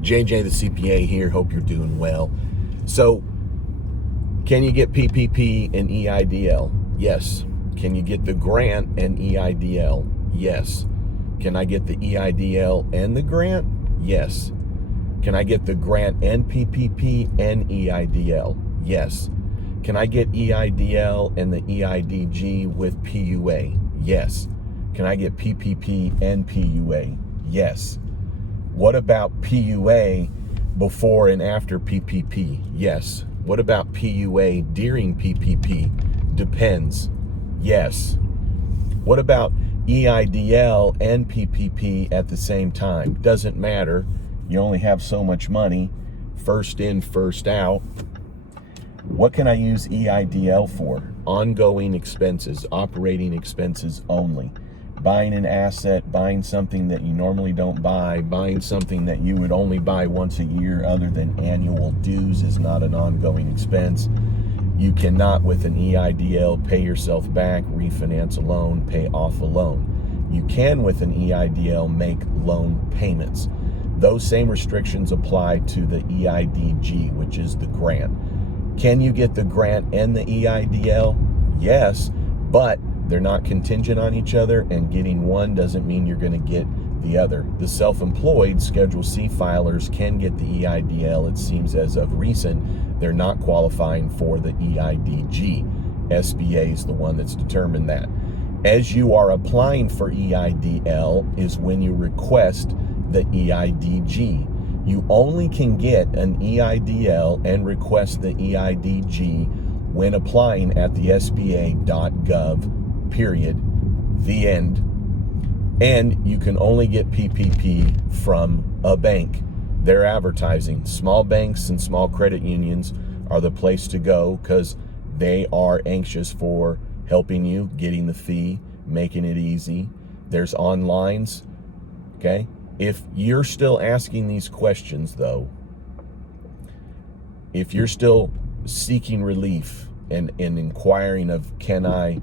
JJ the CPA here. Hope you're doing well. So, can you get PPP and EIDL? Yes. Can you get the grant and EIDL? Yes. Can I get the EIDL and the grant? Yes. Can I get the grant and PPP and EIDL? Yes. Can I get EIDL and the EIDG with PUA? Yes. Can I get PPP and PUA? Yes. What about PUA before and after PPP? Yes. What about PUA during PPP? Depends. Yes. What about EIDL and PPP at the same time? Doesn't matter. You only have so much money. First in, first out. What can I use EIDL for? Ongoing expenses, operating expenses only. Buying an asset, buying something that you normally don't buy, buying something that you would only buy once a year other than annual dues is not an ongoing expense. You cannot, with an EIDL, pay yourself back, refinance a loan, pay off a loan. You can, with an EIDL, make loan payments. Those same restrictions apply to the EIDG, which is the grant. Can you get the grant and the EIDL? Yes, but they're not contingent on each other, and getting one doesn't mean you're going to get the other. The self-employed Schedule C filers can get the EIDL. It seems as of recent, they're not qualifying for the EIDG. SBA is the one that's determined that. As you are applying for EIDL is when you request the EIDG. You only can get an EIDL and request the EIDG when applying at the SBA.gov, period, the end. And you can only get PPP from a bank. They're advertising. Small banks and small credit unions are the place to go because they are anxious for helping you, getting the fee, making it easy. There's onlines, okay? If you're still asking these questions, though, if you're still seeking relief and inquiring of can I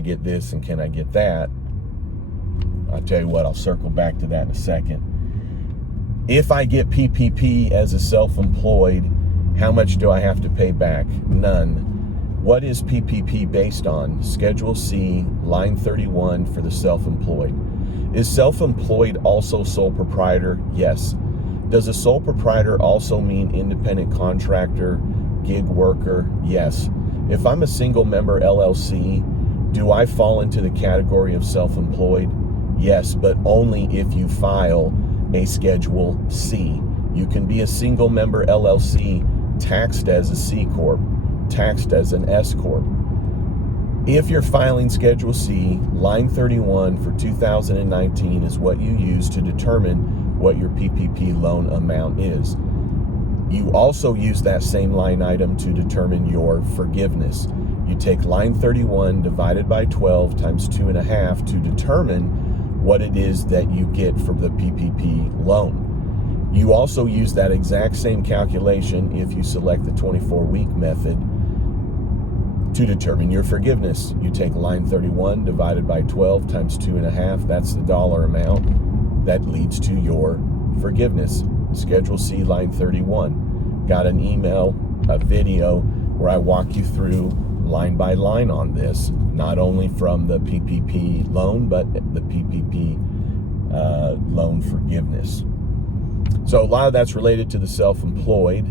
get this and can I get that, I'll tell you what, I'll circle back to that in a second. If I get PPP as a self-employed, how much do I have to pay back? None. What is PPP based on? Schedule C, line 31 for the self-employed. Is self-employed also sole proprietor? Yes. Does a sole proprietor also mean independent contractor, gig worker? Yes. If I'm a single member LLC, do I fall into the category of self-employed? Yes, but only if you file a Schedule C. You can be a single member LLC taxed as a C Corp, taxed as an S Corp. If you're filing Schedule C, line 31 for 2019 is what you use to determine what your PPP loan amount is. You also use that same line item to determine your forgiveness. You take line 31 divided by 12 times 2.5 to determine what it is that you get from the PPP loan. You also use that exact same calculation if you select the 24-week method to determine your forgiveness. You take line 31 divided by 12 times 2.5, that's the dollar amount that leads to your forgiveness. Schedule C, line 31. Got an email, a video where I walk you through line by line on this, not only from the PPP loan, but the PPP loan forgiveness. So a lot of that's related to the self-employed.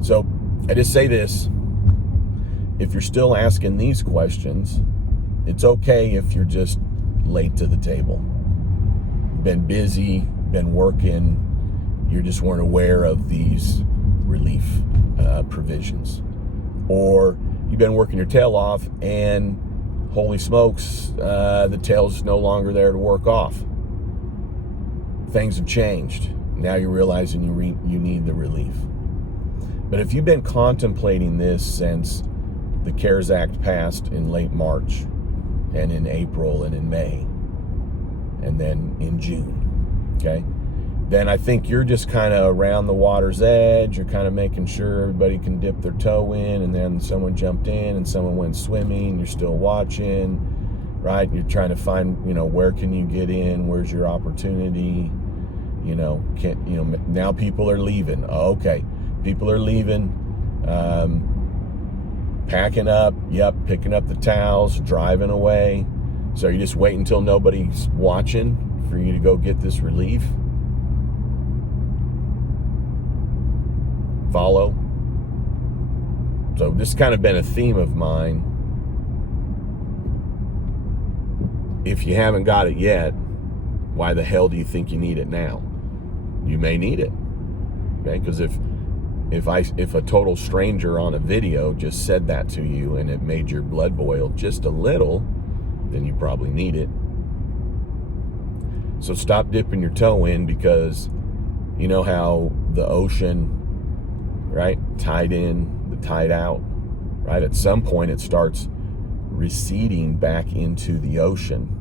So I just say this, if you're still asking these questions, it's okay if you're just late to the table. Been busy, been working, you just weren't aware of these relief provisions. Or you've been working your tail off and holy smokes, the tail's no longer there to work off. Things have changed. Now you're realizing you need the relief. But if you've been contemplating this since the CARES Act passed in late March and in April and in May and then in June, okay, then I think you're just kind of around the water's edge. You're kind of making sure everybody can dip their toe in, and then someone jumped in and someone went swimming. You're still watching, right? You're trying to find, where can you get in? Where's your opportunity? Now people are leaving. Okay, people are leaving, packing up, picking up the towels, driving away. So you just wait until nobody's watching for you to go get this relief? Follow? So this has kind of been a theme of mine. If you haven't got it yet, why the hell do you think you need it now? You may need it, okay? Because if a total stranger on a video just said that to you and it made your blood boil just a little, then you probably need it. So stop dipping your toe in, because you know how the ocean, right, tide in, the tide out, right? At some point it starts receding back into the ocean.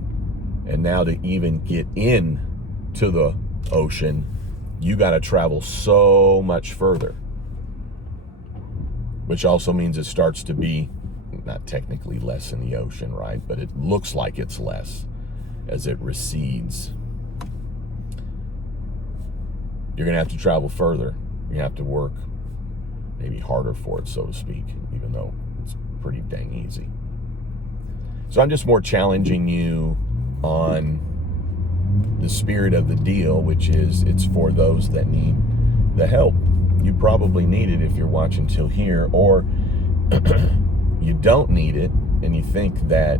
And now to even get in to the ocean, you got to travel so much further. Which also means it starts to be not technically less in the ocean, right? But it looks like it's less as it recedes. You're going to have to travel further. You're going to have to work maybe harder for it, so to speak, even though it's pretty dang easy. So I'm just more challenging you on the spirit of the deal, which is it's for those that need the help. You probably need it if you're watching till here, or you don't need it and you think that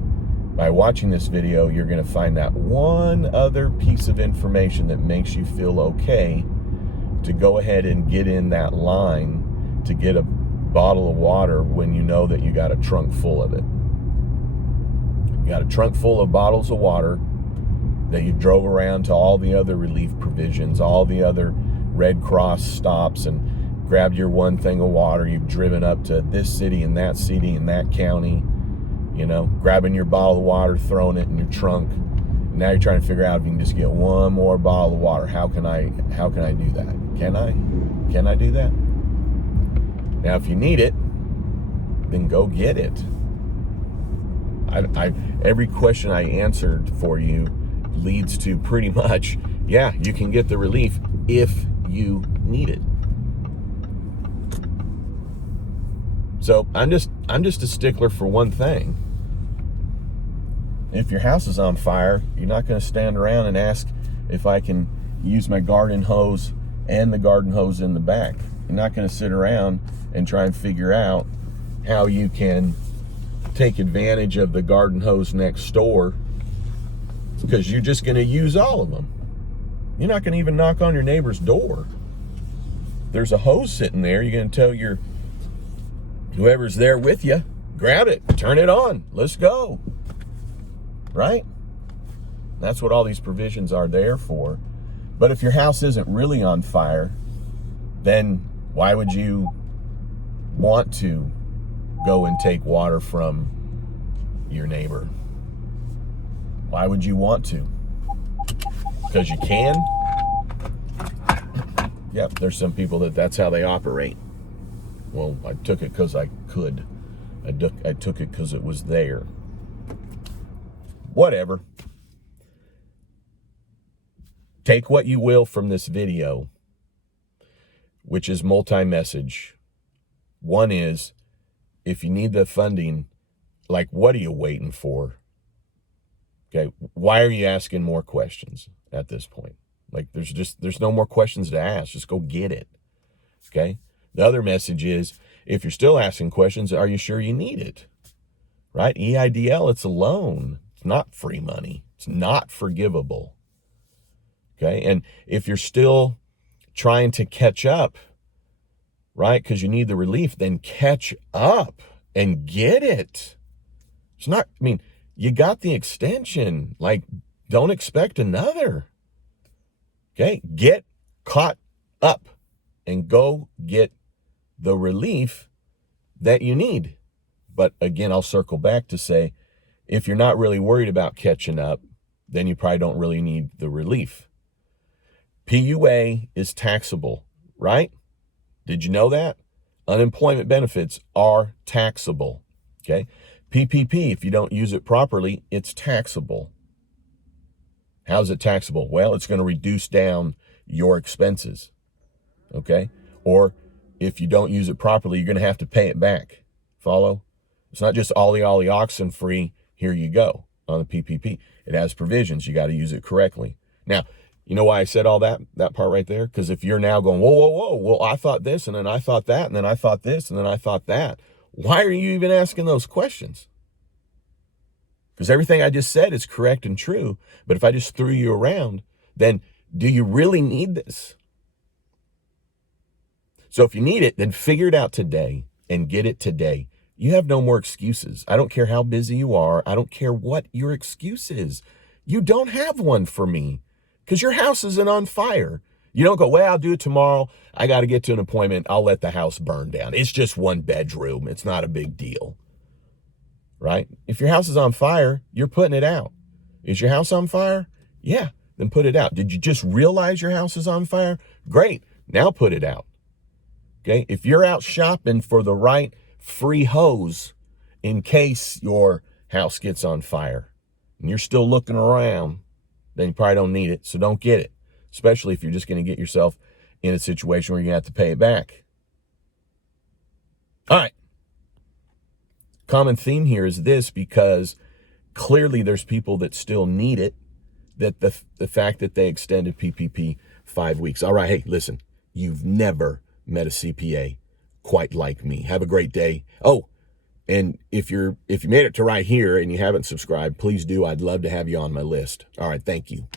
by watching this video you're going to find that one other piece of information that makes you feel okay to go ahead and get in that line to get a bottle of water when you know that you got a trunk full of it. You got a trunk full of bottles of water that you drove around to all the other relief provisions, all the other Red Cross stops, and grabbed your one thing of water. You've driven up to this city and that county, grabbing your bottle of water, throwing it in your trunk. Now you're trying to figure out if you can just get one more bottle of water. How can I do that? Can I do that? Now, if you need it, then go get it. Every question I answered for you leads to pretty much, you can get the relief if you need it. So I'm just a stickler for one thing. If your house is on fire, you're not going to stand around and ask if I can use my garden hose and the garden hose in the back. You're not going to sit around and try and figure out how you can take advantage of the garden hose next door, because you're just going to use all of them. You're not going to even knock on your neighbor's door. There's a hose sitting there. You're going to tell whoever's there with you, grab it, turn it on, let's go. Right? That's what all these provisions are there for. But if your house isn't really on fire, then why would you want to go and take water from your neighbor? Why would you want to? Because you can? Yep, there's some people that's how they operate. Well, I took it because I could. I took it because it was there. Whatever. Take what you will from this video, which is multi-message. One is, if you need the funding, like, what are you waiting for? Okay, why are you asking more questions at this point? Like, there's no more questions to ask. Just go get it. Okay? The other message is, if you're still asking questions, are you sure you need it? Right? EIDL, it's a loan. It's not free money. It's not forgivable. Okay? And if you're still trying to catch up, right, because you need the relief, then catch up and get it. It's not, you got the extension. Like, don't expect another. Okay? Get caught up and go get the relief that you need. But again, I'll circle back to say, if you're not really worried about catching up, then you probably don't really need the relief. PUA is taxable, right? Did you know that? Unemployment benefits are taxable, okay? PPP, if you don't use it properly, it's taxable. How's it taxable? Well, it's going to reduce down your expenses. Okay? Or if you don't use it properly, you're going to have to pay it back. Follow? It's not just ollie oxen free, here you go on the PPP. It has provisions. You got to use it correctly. Now, you know why I said all that part right there? Because if you're now going, whoa, well, I thought this, and then I thought that, and then I thought this, and then I thought that, why are you even asking those questions? Because everything I just said is correct and true, but if I just threw you around, then do you really need this? So if you need it, then figure it out today and get it today. You have no more excuses. I don't care how busy you are. I don't care what your excuse is. You don't have one for me because your house isn't on fire. You don't go, well, I'll do it tomorrow. I got to get to an appointment. I'll let the house burn down. It's just one bedroom. It's not a big deal. Right? If your house is on fire, you're putting it out. Is your house on fire? Yeah, then put it out. Did you just realize your house is on fire? Great. Now put it out. Okay? If you're out shopping for the right free hose in case your house gets on fire and you're still looking around, then you probably don't need it. So don't get it, especially if you're just going to get yourself in a situation where you're going to have to pay it back. All right. Common theme here is this, because clearly there's people that still need it, that the fact that they extended PPP 5 weeks. All right, hey, listen, you've never met a CPA quite like me. Have a great day. Oh, and if you made it to right here and you haven't subscribed, please do. I'd love to have you on my list. All right, thank you.